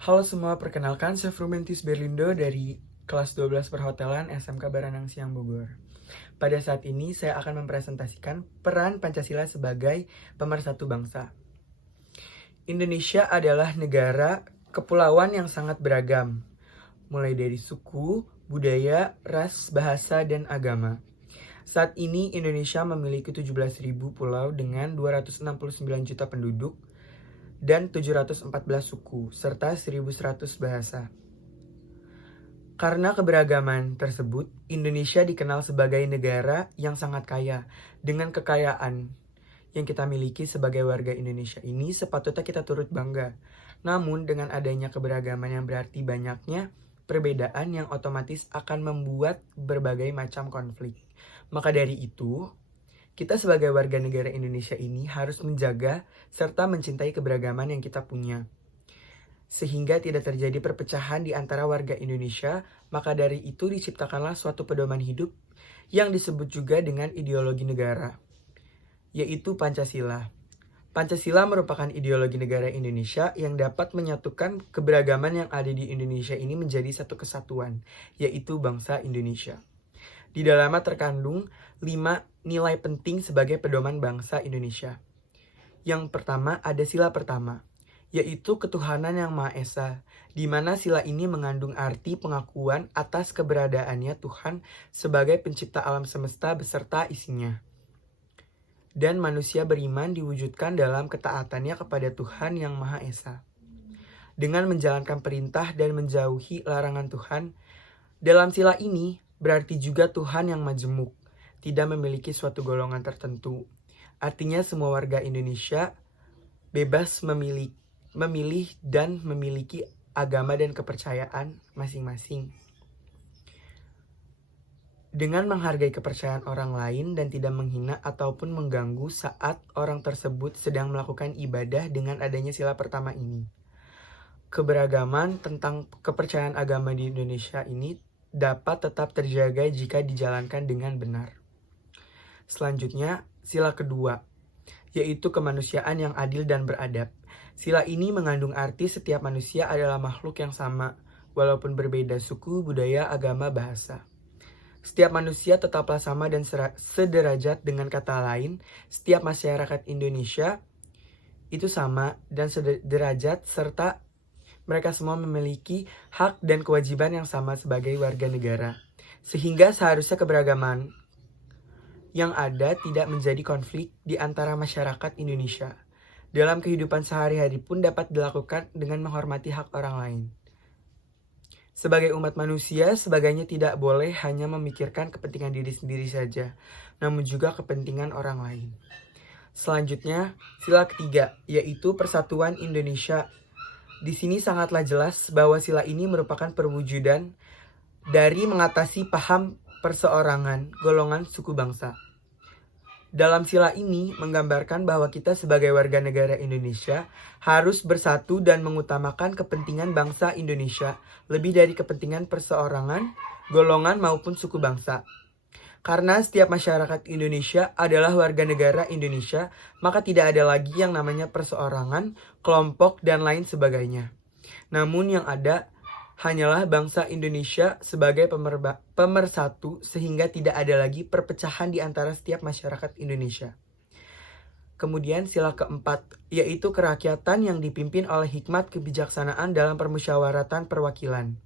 Halo semua, perkenalkan saya Frumentis Berlindo dari kelas 12 Perhotelan SMK Baranang Siang Bogor. Pada saat ini saya akan mempresentasikan peran Pancasila sebagai pemersatu bangsa. Indonesia adalah negara kepulauan yang sangat beragam, mulai dari suku, budaya, ras, bahasa, dan agama. Saat ini Indonesia memiliki 17.000 pulau dengan 269 juta penduduk dan 714 suku, serta 1.100 bahasa. Karena keberagaman tersebut, Indonesia dikenal sebagai negara yang sangat kaya. Dengan kekayaan yang kita miliki sebagai warga Indonesia ini, sepatutnya kita turut bangga. Namun, dengan adanya keberagaman yang berarti banyaknya perbedaan yang otomatis akan membuat berbagai macam konflik. Maka dari itu, kita sebagai warga negara Indonesia ini harus menjaga serta mencintai keberagaman yang kita punya, sehingga tidak terjadi perpecahan di antara warga Indonesia. Maka dari itu diciptakanlah suatu pedoman hidup yang disebut juga dengan ideologi negara, yaitu Pancasila. Pancasila merupakan ideologi negara Indonesia yang dapat menyatukan keberagaman yang ada di Indonesia ini menjadi satu kesatuan, yaitu bangsa Indonesia. Di dalamnya terkandung 5 nilai penting sebagai pedoman bangsa Indonesia. Yang pertama ada sila pertama, yaitu ketuhanan yang Maha Esa, di mana sila ini mengandung arti pengakuan atas keberadaannya Tuhan sebagai pencipta alam semesta beserta isinya. Dan manusia beriman diwujudkan dalam ketaatannya kepada Tuhan yang Maha Esa, dengan menjalankan perintah dan menjauhi larangan Tuhan. Dalam sila ini berarti juga Tuhan yang majemuk, tidak memiliki suatu golongan tertentu. Artinya semua warga Indonesia bebas memilih dan memiliki agama dan kepercayaan masing-masing. Dengan menghargai kepercayaan orang lain dan tidak menghina ataupun mengganggu saat orang tersebut sedang melakukan ibadah dengan adanya sila pertama ini. Keberagaman tentang kepercayaan agama di Indonesia ini dapat tetap terjaga jika dijalankan dengan benar. Selanjutnya, sila kedua, yaitu kemanusiaan yang adil dan beradab. Sila ini mengandung arti setiap manusia adalah makhluk yang sama, walaupun berbeda suku, budaya, agama, bahasa. Setiap manusia tetaplah sama dan sederajat. Dengan kata lain, setiap masyarakat Indonesia itu sama dan sederajat, serta mereka semua memiliki hak dan kewajiban yang sama sebagai warga negara. Sehingga seharusnya keberagaman yang ada tidak menjadi konflik di antara masyarakat Indonesia. Dalam kehidupan sehari-hari pun dapat dilakukan dengan menghormati hak orang lain. Sebagai umat manusia, sebagainya tidak boleh hanya memikirkan kepentingan diri sendiri saja, namun juga kepentingan orang lain. Selanjutnya, sila ketiga, yaitu persatuan Indonesia. Di sini sangatlah jelas bahwa sila ini merupakan perwujudan dari mengatasi paham perseorangan, golongan, suku, bangsa. Dalam sila ini menggambarkan bahwa kita sebagai warga negara Indonesia harus bersatu dan mengutamakan kepentingan bangsa Indonesia lebih dari kepentingan perseorangan, golongan, maupun suku bangsa. Karena setiap masyarakat Indonesia adalah warga negara Indonesia, maka tidak ada lagi yang namanya perseorangan, kelompok, dan lain sebagainya. Namun yang ada hanyalah bangsa Indonesia sebagai pemersatu, sehingga tidak ada lagi perpecahan di antara setiap masyarakat Indonesia. Kemudian sila keempat, yaitu kerakyatan yang dipimpin oleh hikmat kebijaksanaan dalam permusyawaratan perwakilan.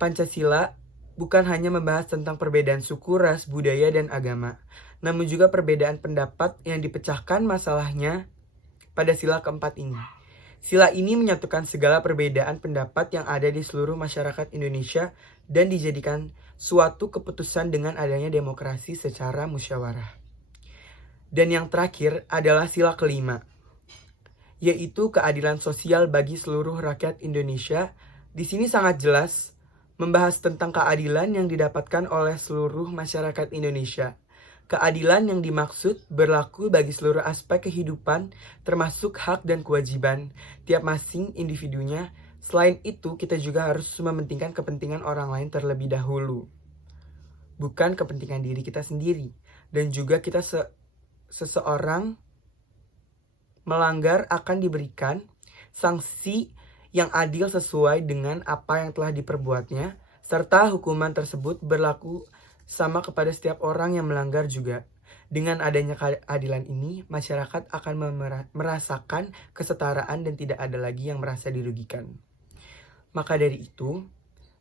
Pancasila bukan hanya membahas tentang perbedaan suku, ras, budaya, dan agama, namun juga perbedaan pendapat yang dipecahkan masalahnya pada sila keempat ini. Sila ini menyatukan segala perbedaan pendapat yang ada di seluruh masyarakat Indonesia dan dijadikan suatu keputusan dengan adanya demokrasi secara musyawarah. Dan yang terakhir adalah sila kelima, yaitu keadilan sosial bagi seluruh rakyat Indonesia. Di sini sangat jelas membahas tentang keadilan yang didapatkan oleh seluruh masyarakat Indonesia. Keadilan yang dimaksud berlaku bagi seluruh aspek kehidupan, termasuk hak dan kewajiban tiap masing individunya. Selain itu, kita juga harus mementingkan kepentingan orang lain terlebih dahulu, bukan kepentingan diri kita sendiri. Dan juga kita seseorang melanggar akan diberikan sanksi yang adil sesuai dengan apa yang telah diperbuatnya, serta hukuman tersebut berlaku sama kepada setiap orang yang melanggar juga. Dengan adanya keadilan ini, masyarakat akan merasakan kesetaraan dan tidak ada lagi yang merasa dirugikan. Maka dari itu,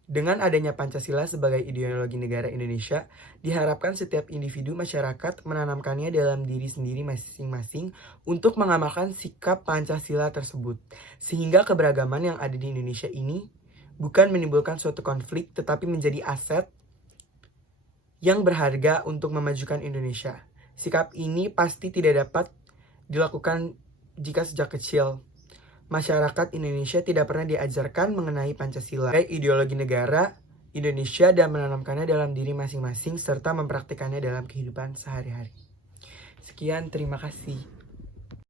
dengan adanya Pancasila sebagai ideologi negara Indonesia, diharapkan setiap individu masyarakat menanamkannya dalam diri sendiri masing-masing untuk mengamalkan sikap Pancasila tersebut. Sehingga keberagaman yang ada di Indonesia ini bukan menimbulkan suatu konflik, tetapi menjadi aset yang berharga untuk memajukan Indonesia. Sikap ini pasti tidak dapat dilakukan jika sejak kecil masyarakat Indonesia tidak pernah diajarkan mengenai Pancasila, ideologi negara Indonesia, dan menanamkannya dalam diri masing-masing serta mempraktikannya dalam kehidupan sehari-hari. Sekian, terima kasih.